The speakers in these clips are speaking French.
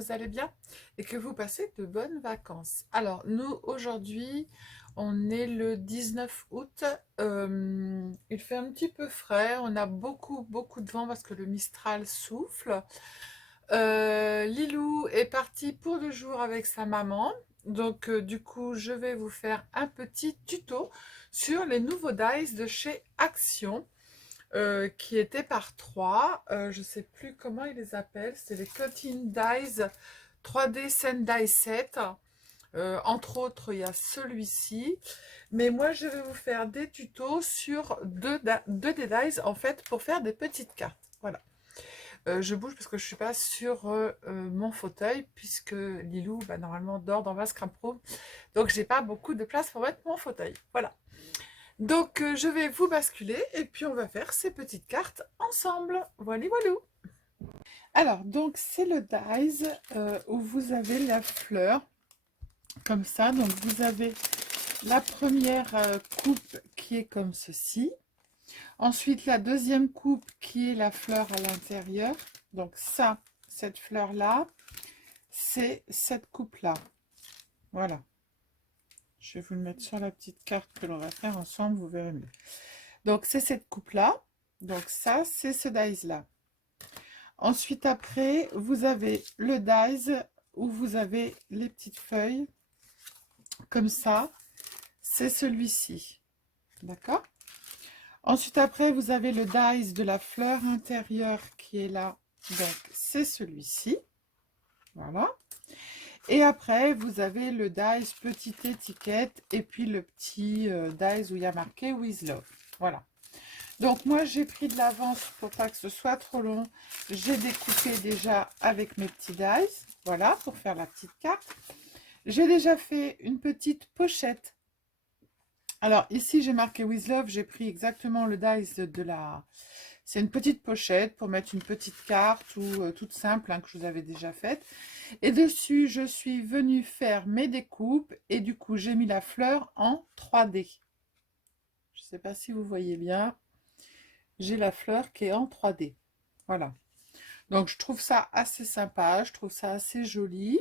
vous allez bien et que vous passez de bonnes vacances. Alors, nous, aujourd'hui, on est le 19 août. Il fait un petit peu frais. On a beaucoup de vent parce que le Mistral souffle. Lilou est parti pour 2 jours avec sa maman. Donc, du coup, je vais vous faire un petit tuto sur les nouveaux dies de chez Action. Qui étaient par trois. Je ne sais plus comment ils les appellent. C'est les Cutting Dies 3D Sand Die Set. Entre autres, il y a celui-ci. Mais moi, je vais vous faire des tutos sur deux des dies, en fait, pour faire des petites cartes. Voilà. Je bouge parce que je ne suis pas sur mon fauteuil, puisque Lilou, bah, normalement, dort dans ma scrap room. Donc, j'ai pas beaucoup de place pour mettre mon fauteuil. Voilà. Donc, je vais vous basculer et puis on va faire ces petites cartes ensemble. Voilà, voilà. Alors, donc, c'est le dies où vous avez la fleur, comme ça. Donc, vous avez la première coupe qui est comme ceci. Ensuite, la deuxième coupe qui est la fleur à l'intérieur. Donc, ça, cette fleur-là, c'est cette coupe-là. Voilà. Je vais vous le mettre sur la petite carte que l'on va faire ensemble, vous verrez mieux. Donc, c'est cette coupe-là. Donc, ça, c'est ce dies-là. Ensuite, après, vous avez le dies où vous avez les petites feuilles. Comme ça, c'est celui-ci. D'accord? Ensuite, après, vous avez le dies de la fleur intérieure qui est là. Donc, c'est celui-ci. Voilà. Et après, vous avez le dies petite étiquette et puis le petit dies où il y a marqué With Love. Voilà. Donc moi j'ai pris de l'avance pour pas que ce soit trop long. J'ai découpé déjà avec mes petits dies. Voilà, pour faire la petite carte. J'ai déjà fait une petite pochette. Alors ici j'ai marqué With Love. J'ai pris exactement le dies de la... C'est une petite pochette pour mettre une petite carte ou toute simple hein, que je vous avais déjà faite. Et dessus je suis venue faire mes découpes. Et du coup j'ai mis la fleur en 3D. Je ne sais pas si vous voyez bien. J'ai la fleur qui est en 3D. Voilà. Donc, je trouve ça assez sympa. Je trouve ça assez joli.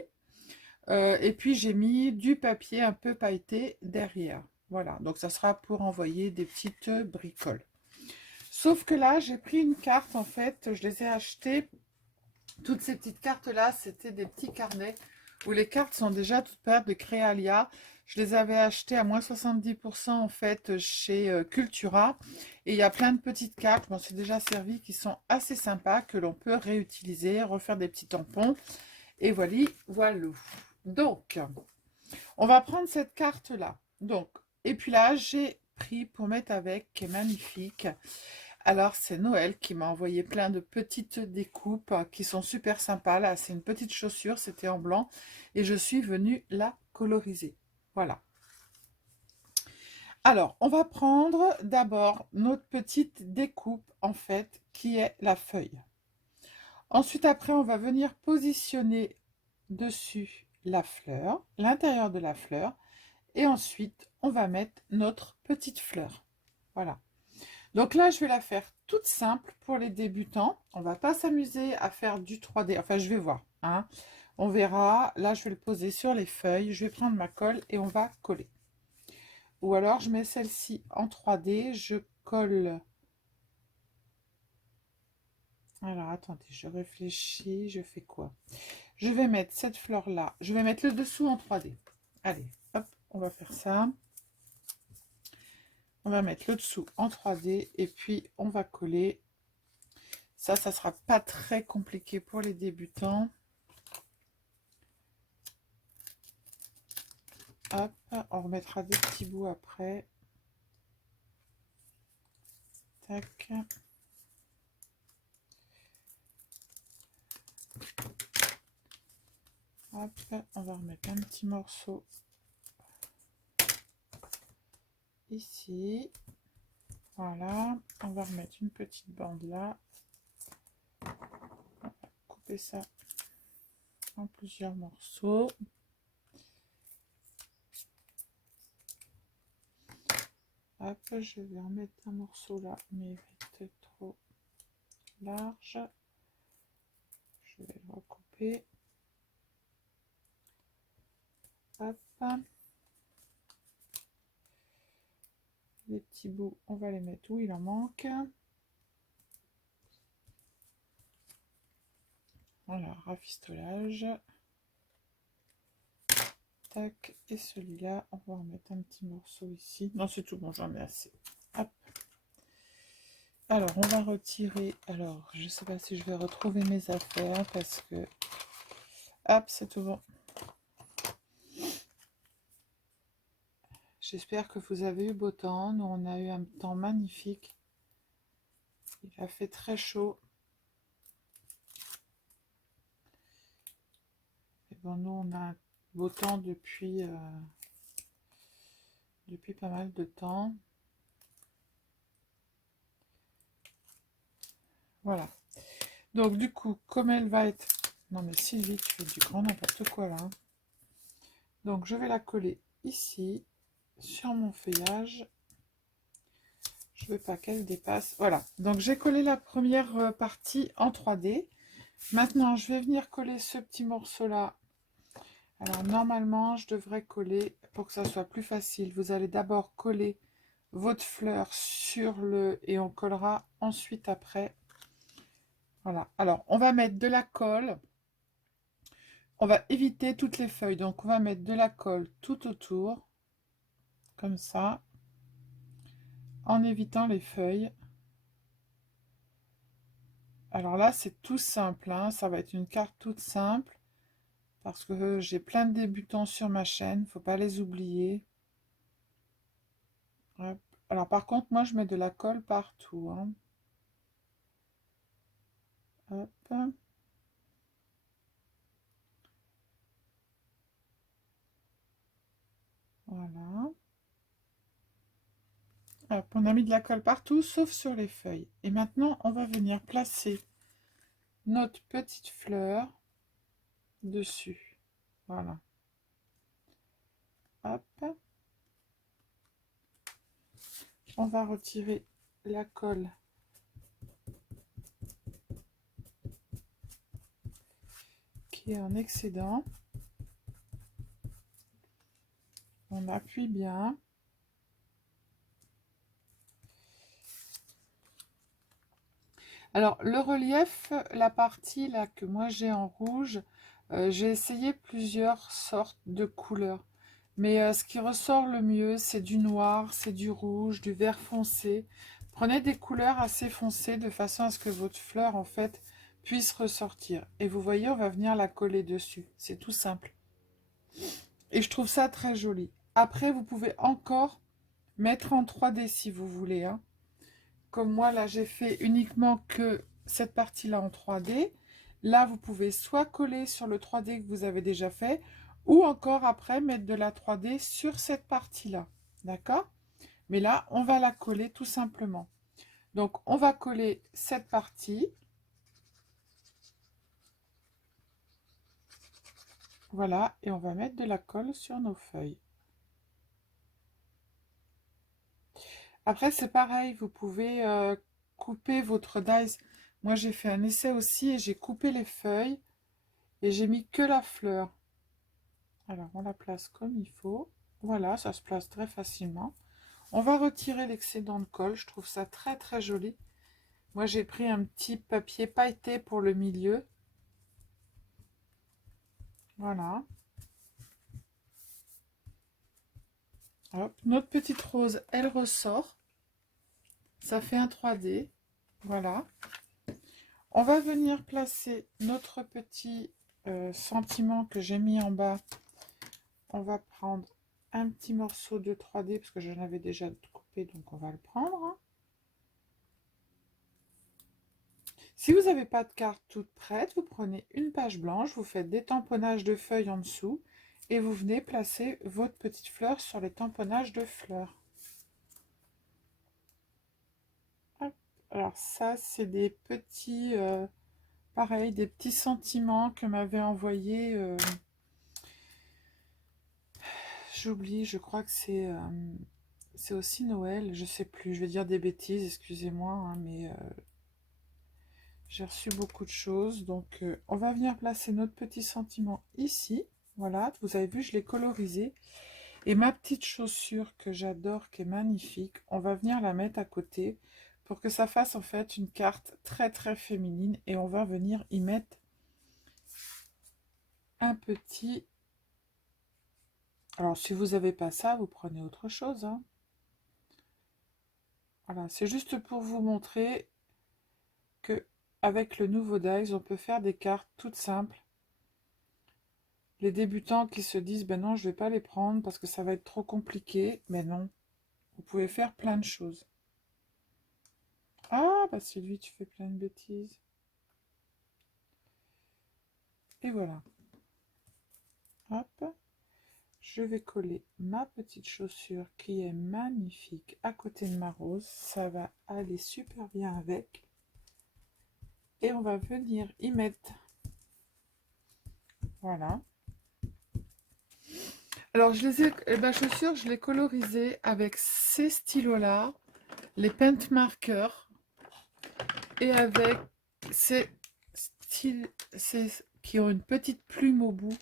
Et puis, j'ai mis du papier un peu pailleté derrière. Voilà. Donc, ça sera pour envoyer des petites bricoles. Sauf que là, j'ai pris une carte, en fait. Je les ai achetées. Toutes ces petites cartes-là, c'était des petits carnets où les cartes sont déjà toutes prêtes de Créalia. Je les avais achetées à moins 70% en fait chez Cultura. Et il y a plein de petites cartes, je m'en suis déjà servi, qui sont assez sympas, que l'on peut réutiliser, refaire des petits tampons. Et voilà, voilà. Donc, on va prendre cette carte-là. Donc, et puis là, j'ai pris pour mettre avec, qui est magnifique. Alors, c'est Noël qui m'a envoyé plein de petites découpes qui sont super sympas. Là, c'est une petite chaussure, c'était en blanc. Et je suis venue la coloriser. Voilà. Alors, on va prendre d'abord notre petite découpe, en fait, qui est la feuille. Ensuite, après, on va venir positionner dessus la fleur, l'intérieur de la fleur. Et ensuite, on va mettre notre petite fleur. Voilà. Donc là, je vais la faire toute simple pour les débutants. On va pas s'amuser à faire du 3D. Enfin, je vais voir. Hein. On verra. Là, je vais le poser sur les feuilles. Je vais prendre ma colle et on va coller. Ou alors, je mets celle-ci en 3D. Je colle. Alors, attendez, je réfléchis. Je fais quoi? Je vais mettre cette fleur-là. Je vais mettre le dessous en 3D. Allez, hop, on va faire ça. On va mettre le dessous en 3D et puis on va coller. Ça sera pas très compliqué pour les débutants. Hop, on remettra des petits bouts après. Tac. Hop, on va remettre un petit morceau ici. Voilà, on va remettre une petite bande là. On va couper ça en plusieurs morceaux. Hop, je vais remettre un morceau là, mais il va être trop large. Je vais le recouper. Hop. Les petits bouts, on va les mettre où il en manque. Voilà, rafistolage. Tac, et celui-là, on va en mettre un petit morceau ici. Non, c'est tout bon, j'en mets assez. Hop. Alors, on va retirer. Alors, je sais pas si je vais retrouver mes affaires parce que... Hop, c'est tout bon. J'espère que vous avez eu beau temps. Nous, on a eu un temps magnifique. Il a fait très chaud. Et bon, nous, on a un beau temps depuis pas mal de temps. Voilà. Donc, du coup, comme elle va être... Non, mais Sylvie, tu fais du grand n'importe quoi, là. Donc, je vais la coller ici, sur mon feuillage. Je veux pas qu'elle dépasse. Voilà. Donc, j'ai collé la première partie en 3D. Maintenant, je vais venir coller ce petit morceau-là. Alors, normalement, je devrais coller, pour que ça soit plus facile, vous allez d'abord coller votre fleur sur le... Et on collera ensuite après. Voilà. Alors, on va mettre de la colle. On va éviter toutes les feuilles. Donc, on va mettre de la colle tout autour. Comme ça. En évitant les feuilles. Alors là, c'est tout simple. Hein. Ça va être une carte toute simple. Parce que j'ai plein de débutants sur ma chaîne. Faut pas les oublier. Hop. Alors, par contre, moi, je mets de la colle partout. Hein. Hop. Voilà. Hop, on a mis de la colle partout, sauf sur les feuilles. Et maintenant, on va venir placer notre petite fleur dessus. Voilà. Hop. On va retirer la colle qui est en excédent. On appuie bien. Alors, le relief, la partie là que moi j'ai en rouge, j'ai essayé plusieurs sortes de couleurs. Mais ce qui ressort le mieux, c'est du noir, c'est du rouge, du vert foncé. Prenez des couleurs assez foncées de façon à ce que votre fleur, en fait, puisse ressortir. Et vous voyez, on va venir la coller dessus. C'est tout simple. Et je trouve ça très joli. Après, vous pouvez encore mettre en 3D si vous voulez. Hein. Comme moi, là, j'ai fait uniquement que cette partie-là en 3D. Là, vous pouvez soit coller sur le 3D que vous avez déjà fait, ou encore après mettre de la 3D sur cette partie-là. D'accord? Mais là, on va la coller tout simplement. Donc, on va coller cette partie. Voilà, et on va mettre de la colle sur nos feuilles. Après, c'est pareil, vous pouvez couper votre dies. Moi, j'ai fait un essai aussi et j'ai coupé les feuilles et j'ai mis que la fleur. Alors, on la place comme il faut. Voilà, ça se place très facilement. On va retirer l'excédent de colle. Je trouve ça très, très joli. Moi, j'ai pris un petit papier pailleté pour le milieu. Voilà. Hop. Notre petite rose, elle ressort. Ça fait un 3D. Voilà. On va venir placer notre petit sentiment que j'ai mis en bas. On va prendre un petit morceau de 3D parce que j'en avais déjà coupé, donc on va le prendre. Hein. Si vous n'avez pas de carte toute prête, vous prenez une page blanche, vous faites des tamponnages de feuilles en dessous et vous venez placer votre petite fleur sur les tamponnages de fleurs. Hop. Alors ça, c'est des petits, pareil, des petits sentiments que m'avait envoyé, j'oublie, je crois que c'est aussi Noël, je sais plus, je vais dire des bêtises, excusez-moi, hein, mais j'ai reçu beaucoup de choses, donc on va venir placer notre petit sentiment ici, Voilà, vous avez vu, je l'ai colorisé. Et ma petite chaussure que j'adore, qui est magnifique, on va venir la mettre à côté pour que ça fasse en fait une carte très très féminine. Et on va venir y mettre un petit... Alors si vous n'avez pas ça, vous prenez autre chose, hein. Voilà, c'est juste pour vous montrer que avec le nouveau dies, on peut faire des cartes toutes simples. Les débutants qui se disent, ben non, je vais pas les prendre parce que ça va être trop compliqué. Mais non, vous pouvez faire plein de choses. Ah, bah Sylvie, tu fais plein de bêtises. Et voilà. Hop. Je vais coller ma petite chaussure qui est magnifique à côté de ma rose. Ça va aller super bien avec. Et on va venir y mettre. Voilà. Alors, ma chaussure, je l'ai colorisée avec ces stylos-là, les paint markers, et avec ces qui ont une petite plume au bout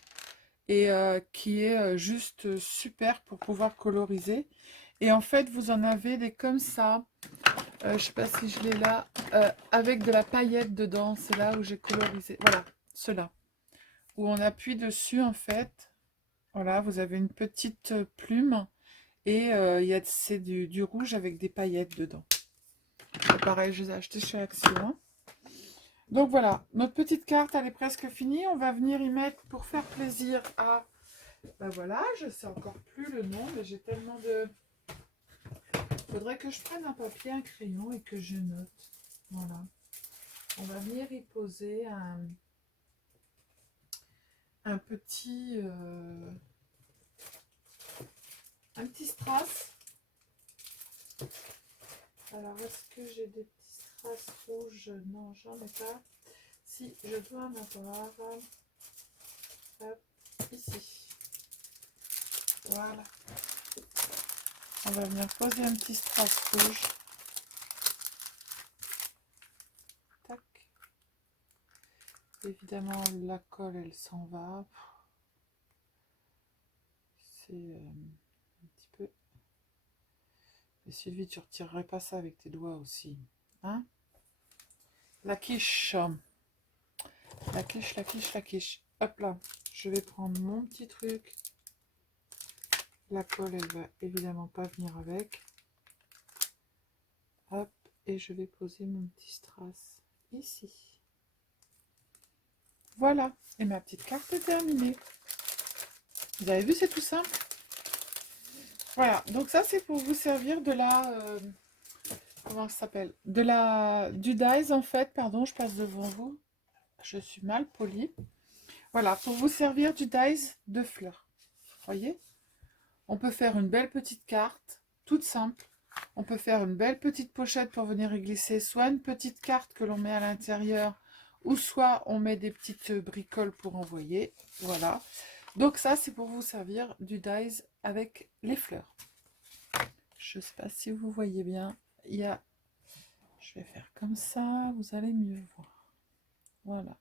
et qui est juste super pour pouvoir coloriser. Et en fait, vous en avez des comme ça. Je ne sais pas si je l'ai là, avec de la paillette dedans. C'est là où j'ai colorisé. Voilà, ceux-là. Où on appuie dessus, en fait. Voilà, vous avez une petite plume. Et c'est du rouge avec des paillettes dedans. C'est pareil, je les ai achetés chez Action. Donc voilà, notre petite carte, elle est presque finie. On va venir y mettre pour faire plaisir à... Ben voilà, je sais encore plus le nom, mais j'ai tellement de... Faudrait que je prenne un papier, un crayon et que je note. Voilà. On va venir y poser un petit... un petit strass. Alors, est-ce que j'ai des petits strass rouges? Non, j'en ai pas. Si, je dois en avoir. Hop, ici. Voilà. On va venir poser un petit strass rouge. Tac. Évidemment, la colle, elle s'en va. C'est un petit peu... Et Sylvie, tu retirerais pas ça avec tes doigts aussi. Hein? La quiche. La quiche, la quiche, la quiche. Hop là. Je vais prendre mon petit truc. La colle, elle va évidemment pas venir avec. Hop. Et je vais poser mon petit strass ici. Voilà. Et ma petite carte est terminée. Vous avez vu, c'est tout simple. Voilà. Donc ça, c'est pour vous servir de la... comment ça s'appelle? Du dies, en fait. Pardon, je passe devant vous. Je suis mal polie. Voilà, pour vous servir du dies de fleurs. Voyez? On peut faire une belle petite carte, toute simple. On peut faire une belle petite pochette pour venir y glisser soit une petite carte que l'on met à l'intérieur, ou soit on met des petites bricoles pour envoyer. Voilà. Donc ça, c'est pour vous servir du dies avec les fleurs. Je ne sais pas si vous voyez bien. Il y a... Je vais faire comme ça, vous allez mieux voir. Voilà.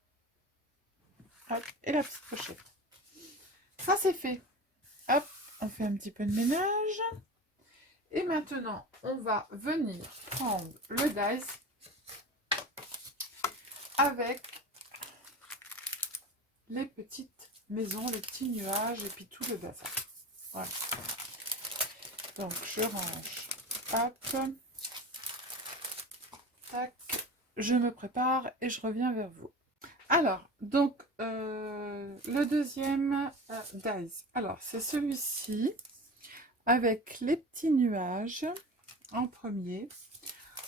Hop, et la petite pochette. Ça, c'est fait. Hop, on fait un petit peu de ménage. Et maintenant, on va venir prendre le dies avec les petites maisons, les petits nuages et puis tout le bazar. Voilà. Donc, je range. Hop. Tac. Je me prépare et je reviens vers vous. Alors, donc, le deuxième dies. Alors, c'est celui-ci avec les petits nuages en premier.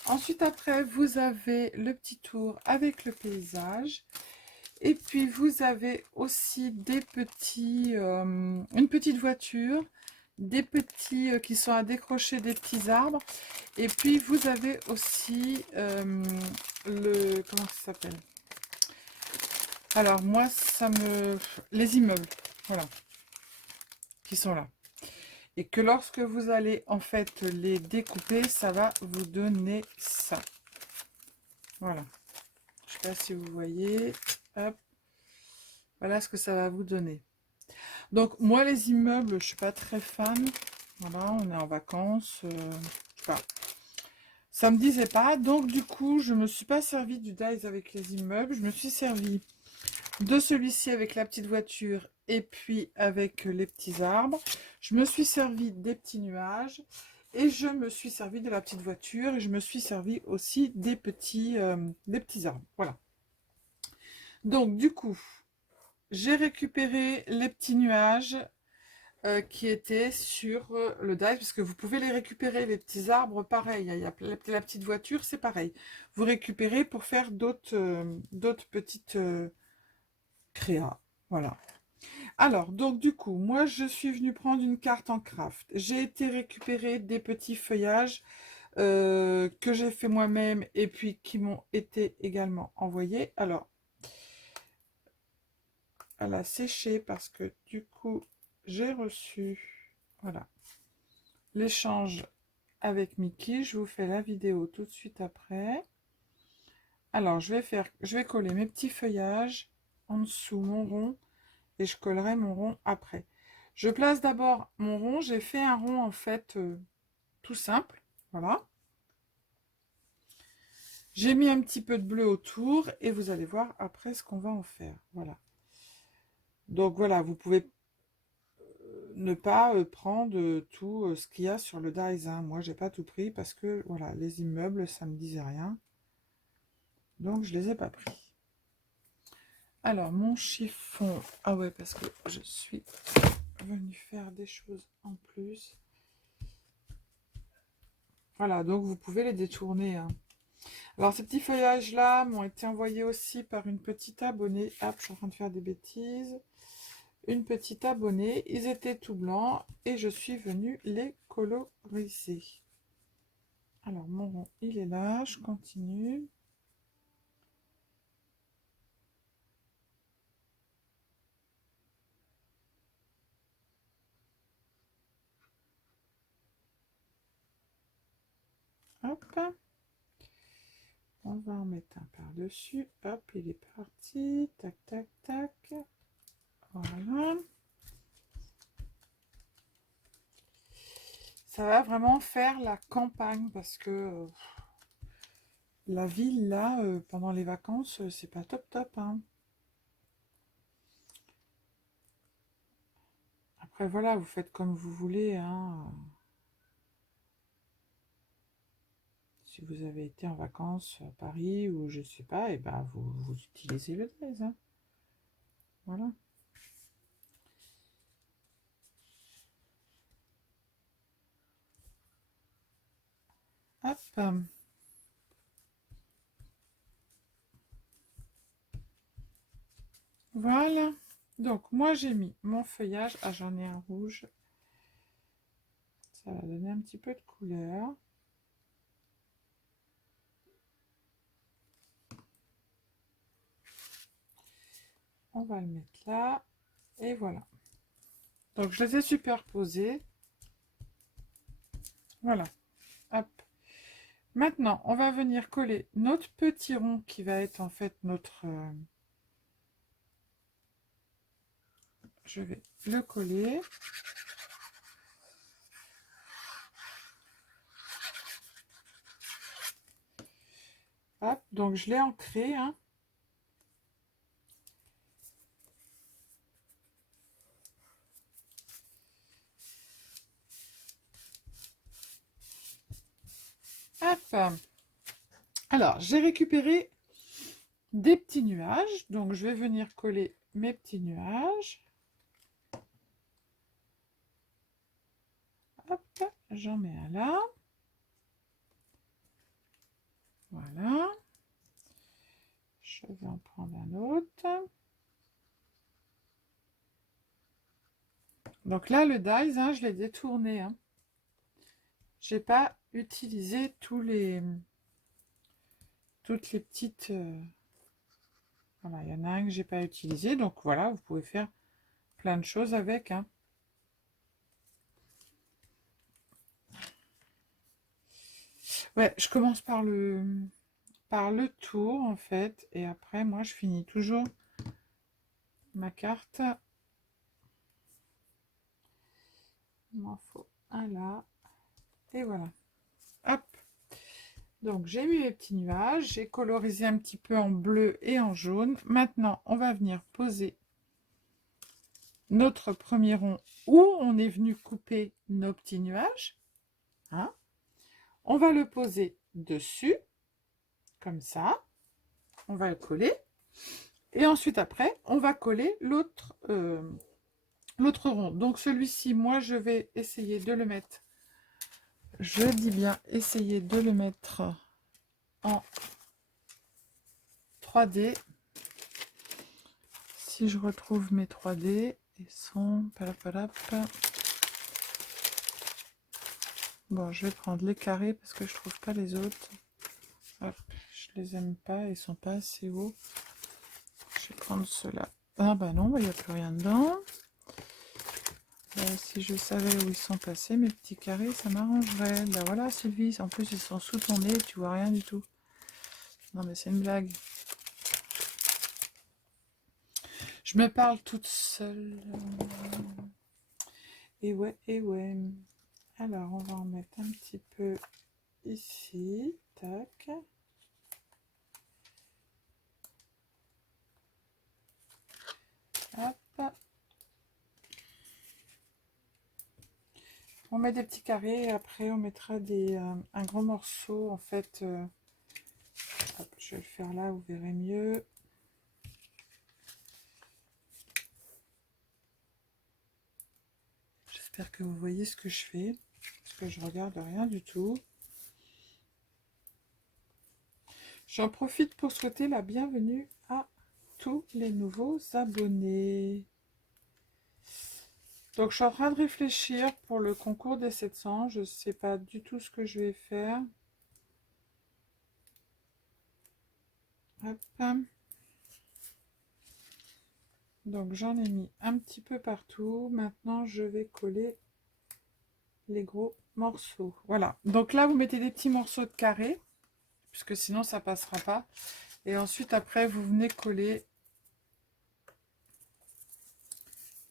Ensuite, après, vous avez le petit tour avec le paysage. Et puis, vous avez aussi des petits, une petite voiture, des petits qui sont à décrocher des petits arbres. Et puis, vous avez aussi comment ça s'appelle? Alors, moi, les immeubles, voilà, qui sont là. Et que lorsque vous allez, en fait, les découper, ça va vous donner ça. Voilà. Je ne sais pas si vous voyez. Hop. Voilà ce que ça va vous donner. Donc, moi, les immeubles, je suis pas très fan. Voilà, on est en vacances. Je sais pas. Ça me disait pas. Donc, du coup, je me suis pas servi du dies avec les immeubles. Je me suis servi de celui-ci avec la petite voiture et puis avec les petits arbres. Je me suis servi des petits nuages et je me suis servi de la petite voiture et je me suis servi aussi des petits arbres. Voilà. Donc, du coup, j'ai récupéré les petits nuages qui étaient sur le dice, parce que vous pouvez les récupérer, les petits arbres, pareil. Il y a la petite voiture, c'est pareil. Vous récupérez pour faire d'autres petites créas. Voilà. Alors, donc du coup, moi je suis venue prendre une carte en craft. J'ai été récupérer des petits feuillages que j'ai fait moi-même et puis qui m'ont été également envoyés. Alors, elle a séché parce que du coup, j'ai reçu, voilà, l'échange avec Mickey. Je vous fais la vidéo tout de suite après. Alors, je vais coller mes petits feuillages en dessous mon rond et je collerai mon rond après. Je place d'abord mon rond. J'ai fait un rond en fait tout simple. Voilà. J'ai mis un petit peu de bleu autour et vous allez voir après ce qu'on va en faire. Voilà. Donc voilà, vous pouvez ne pas prendre tout ce qu'il y a sur le dies. Hein. Moi, j'ai pas tout pris parce que voilà, les immeubles, ça me disait rien. Donc, je les ai pas pris. Alors, mon chiffon. Ah ouais, parce que je suis venue faire des choses en plus. Voilà, donc vous pouvez les détourner. Hein. Alors, ces petits feuillages-là m'ont été envoyés aussi par une petite abonnée. Hop, je suis en train de faire des bêtises. Une petite abonnée. Ils étaient tout blancs et je suis venue les coloriser. Alors, mon rond, il est là. Je continue. Hop. On va en mettre un par-dessus. Hop, il est parti. Tac, tac, tac. Voilà. Ça va vraiment faire la campagne parce que la ville, là, pendant les vacances, c'est pas top top. Hein. Après, voilà, vous faites comme vous voulez. Hein. Si vous avez été en vacances à Paris ou je sais pas, et ben vous utilisez le 13. Hein. Voilà. Hop. Voilà. Donc, moi, j'ai mis mon feuillage. Ah, j'en ai un rouge. Ça va donner un petit peu de couleur. On va le mettre là. Et voilà. Donc, je les ai superposés. Voilà. Hop. Maintenant, on va venir coller notre petit rond qui va être en fait notre... je vais le coller. Hop, donc je l'ai ancré. Hein. Hop. Alors, j'ai récupéré des petits nuages. Donc, je vais venir coller mes petits nuages. Hop, j'en mets un là. Voilà. Je vais en prendre un autre. Donc là, le dies, hein, je l'ai détourné. Hein. Je n'ai pas utilisé toutes les petites... voilà, il y en a un que j'ai pas utilisé. Donc voilà, vous pouvez faire plein de choses avec. Hein. Ouais, je commence par le tour, en fait. Et après, moi, je finis toujours ma carte Il m'en faut un là. Et voilà. Hop. Donc, j'ai mis mes petits nuages. J'ai colorisé un petit peu en bleu et en jaune. Maintenant, on va venir poser notre premier rond où on est venu couper nos petits nuages. Hein. On va le poser dessus, comme ça. On va le coller. Et ensuite, après, on va coller l'autre rond. Donc, celui-ci, moi, je vais essayer de le mettre. Je dis bien essayer de le mettre en 3D. Si je retrouve mes 3D, ils sont... Bon, je vais prendre les carrés parce que je trouve pas les autres. Hop, je les aime pas, ils sont pas assez hauts. Je vais prendre ceux-là. Ah bah non, il n'y a plus rien dedans. Si je savais où ils sont passés, mes petits carrés, ça m'arrangerait. Bah voilà, Sylvie, en plus ils sont sous ton nez, tu vois rien du tout. Non mais c'est une blague. Je me parle toute seule. Et ouais, et ouais. Alors, on va en mettre un petit peu ici. Tac. Hop. On met des petits carrés et après on mettra un gros morceau en fait. Hop, je vais le faire là, vous verrez mieux. J'espère que vous voyez ce que je fais, parce que je regarde rien du tout. J'en profite pour souhaiter la bienvenue à tous les nouveaux abonnés. Donc je suis en train de réfléchir pour le concours des 700. Je ne sais pas du tout ce que je vais faire. Hop. Donc j'en ai mis un petit peu partout. Maintenant je vais coller les gros morceaux. Voilà. Donc là vous mettez des petits morceaux de carré, puisque sinon ça passera pas. Et ensuite après vous venez coller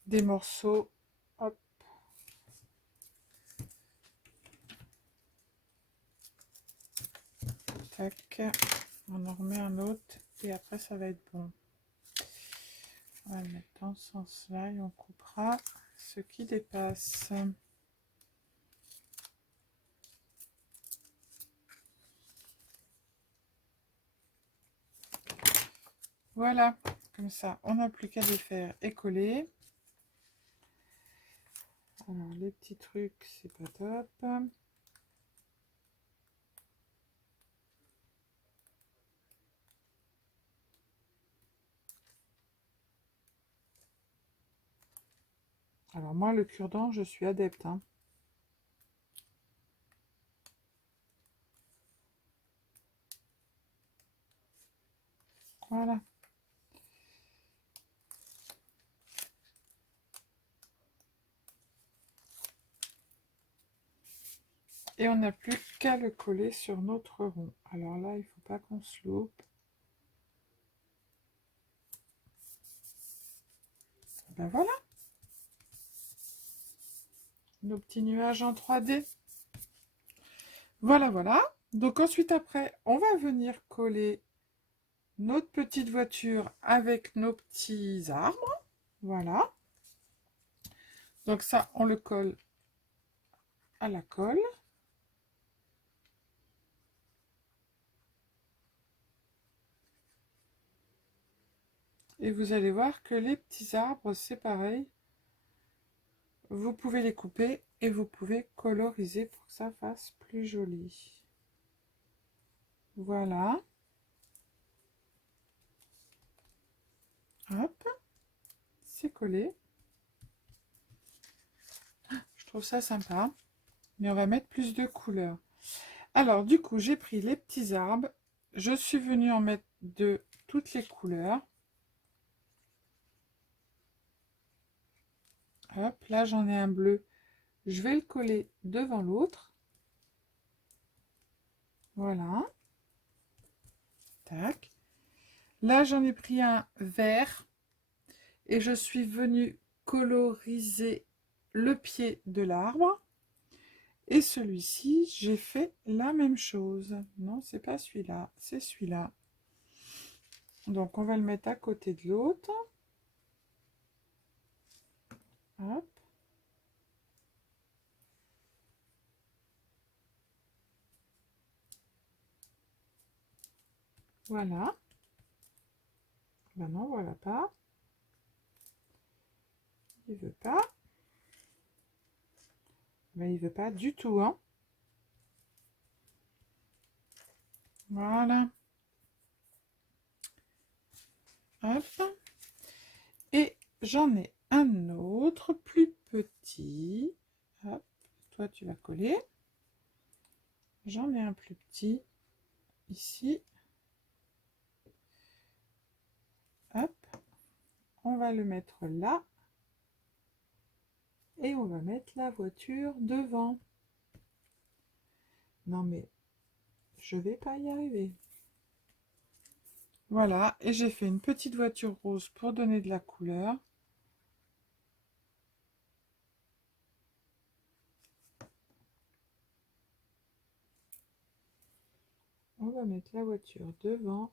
des morceaux. Hop. Tac. On en remet un autre et après ça va être bon. On va le mettre dans ce sens-là et on coupera ce qui dépasse. Voilà, comme ça, on n'a plus qu'à les faire et coller. Alors, les petits trucs, c'est pas top. Alors, moi, le cure-dent, je suis adepte. Hein. Voilà. Et on n'a plus qu'à le coller sur notre rond. Alors là, il ne faut pas qu'on se loupe. Ben voilà. Nos petits nuages en 3D. Voilà, voilà. Donc ensuite, après, on va venir coller notre petite voiture avec nos petits arbres. Voilà. Donc ça, on le colle à la colle. Et vous allez voir que les petits arbres, c'est pareil. Vous pouvez les couper et vous pouvez coloriser pour que ça fasse plus joli. Voilà. Hop. C'est collé. Je trouve ça sympa. Mais on va mettre plus de couleurs. Alors, du coup, j'ai pris les petits arbres. Je suis venue en mettre de toutes les couleurs. Hop, là j'en ai un bleu. Je vais le coller devant l'autre. Voilà. Tac. Là j'en ai pris un vert. Et je suis venue coloriser le pied de l'arbre. Et celui-ci, j'ai fait la même chose. Non, c'est pas celui-là, c'est celui-là. Donc, on va le mettre à côté de l'autre. Hop. Voilà. Ben non, voilà pas. Il veut pas. Mais il veut pas du tout, hein. Voilà. Hop. Et j'en ai un autre plus petit. Hop. Toi, tu vas coller. J'en ai un plus petit ici. Hop. On va le mettre là. Et on va mettre la voiture devant. Non mais, je vais pas y arriver. Voilà, et j'ai fait une petite voiture rose pour donner de la couleur. On va mettre la voiture devant.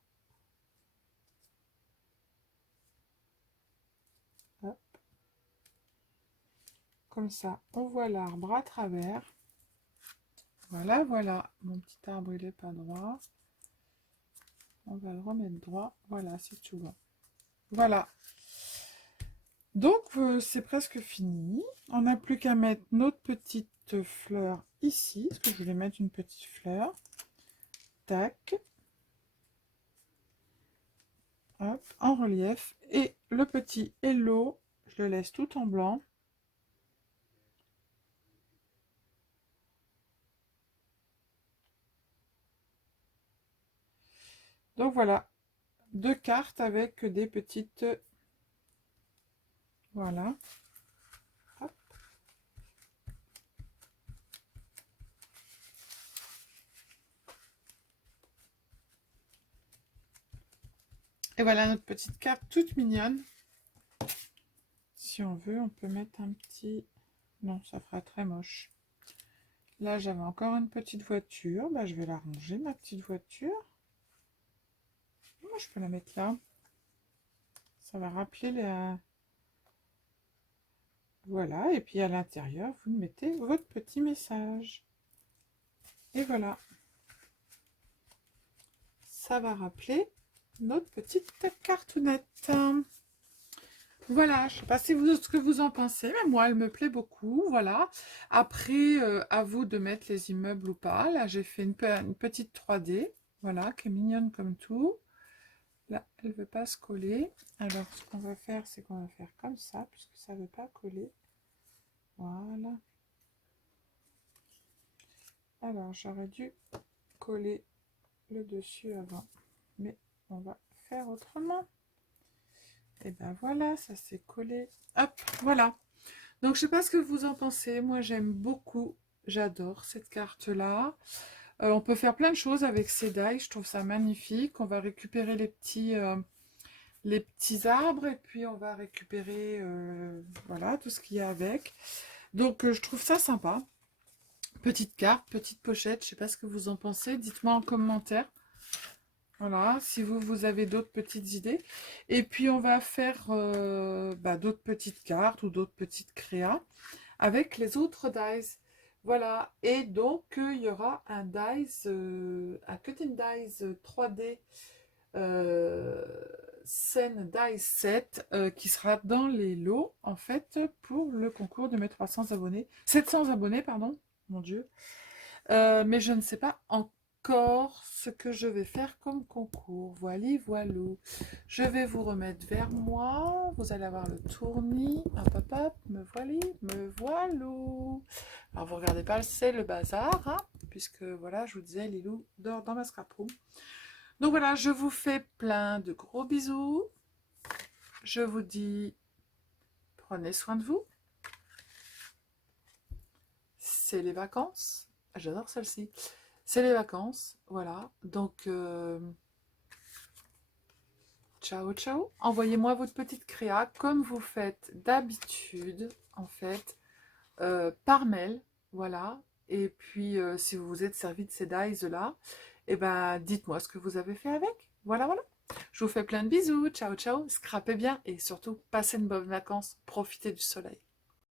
Hop. Comme ça, on voit l'arbre à travers. Voilà, voilà. Mon petit arbre, il n'est pas droit. On va le remettre droit. Voilà, c'est tout bon. Voilà. Donc, c'est presque fini. On n'a plus qu'à mettre notre petite fleur ici. Parce que je voulais mettre une petite fleur. Tac. Hop, en relief. Et le petit hello, je le laisse tout en blanc. Donc voilà, deux cartes avec des petites... Voilà. Hop. Et voilà notre petite carte toute mignonne. Si on veut, on peut mettre un petit... Non, ça fera très moche. Là, j'avais encore une petite voiture. Bah, je vais la ranger, ma petite voiture. Moi, je peux la mettre là. Ça va rappeler la... Voilà, et puis à l'intérieur, vous mettez votre petit message. Et voilà. Ça va rappeler notre petite cartonnette. Voilà, je ne sais pas si vous, ce que vous en pensez, mais moi, elle me plaît beaucoup, voilà. Après, à vous de mettre les immeubles ou pas. Là, j'ai fait une petite 3D, voilà, qui est mignonne comme tout. Là, elle ne veut pas se coller. Alors, ce qu'on va faire, c'est qu'on va faire comme ça, puisque ça ne veut pas coller. Voilà. Alors, j'aurais dû coller le dessus avant, mais on va faire autrement. Et ben voilà, ça s'est collé. Hop, voilà. Donc, je sais pas ce que vous en pensez. Moi, j'aime beaucoup. J'adore cette carte-là. On peut faire plein de choses avec ces die. Je trouve ça magnifique. On va récupérer les petits arbres et puis on va récupérer voilà, tout ce qu'il y a avec. Donc, je trouve ça sympa. Petite carte, petite pochette. Je sais pas ce que vous en pensez. Dites-moi en commentaire. Voilà, si vous avez d'autres petites idées. Et puis, on va faire d'autres petites cartes ou d'autres petites créas avec les autres dies. Voilà, et donc il y aura un dies, un cutting dies 3D scène dies set qui sera dans les lots en fait pour le concours de mes 300 abonnés, 700 abonnés pardon, mon Dieu. Mais je ne sais pas encore ce que je vais faire comme concours. Voilà, voilou. Je vais vous remettre vers moi. Vous allez avoir le tournis. Hop, hop, hop. Me voilà, me voilou. Alors, vous regardez pas, c'est le bazar. Hein, puisque, voilà, je vous disais, Lilou dort dans ma scraproom. Donc, voilà, je vous fais plein de gros bisous. Je vous dis, prenez soin de vous. C'est les vacances. J'adore celle-ci. C'est les vacances, voilà. Donc, ciao, ciao. Envoyez-moi votre petite créa comme vous faites d'habitude, en fait. par mail, voilà. Et puis, si vous vous êtes servi de ces dies-là, eh ben, dites-moi ce que vous avez fait avec. Voilà, voilà. Je vous fais plein de bisous. Ciao, ciao. Scrapez bien et surtout, passez une bonne vacances. Profitez du soleil.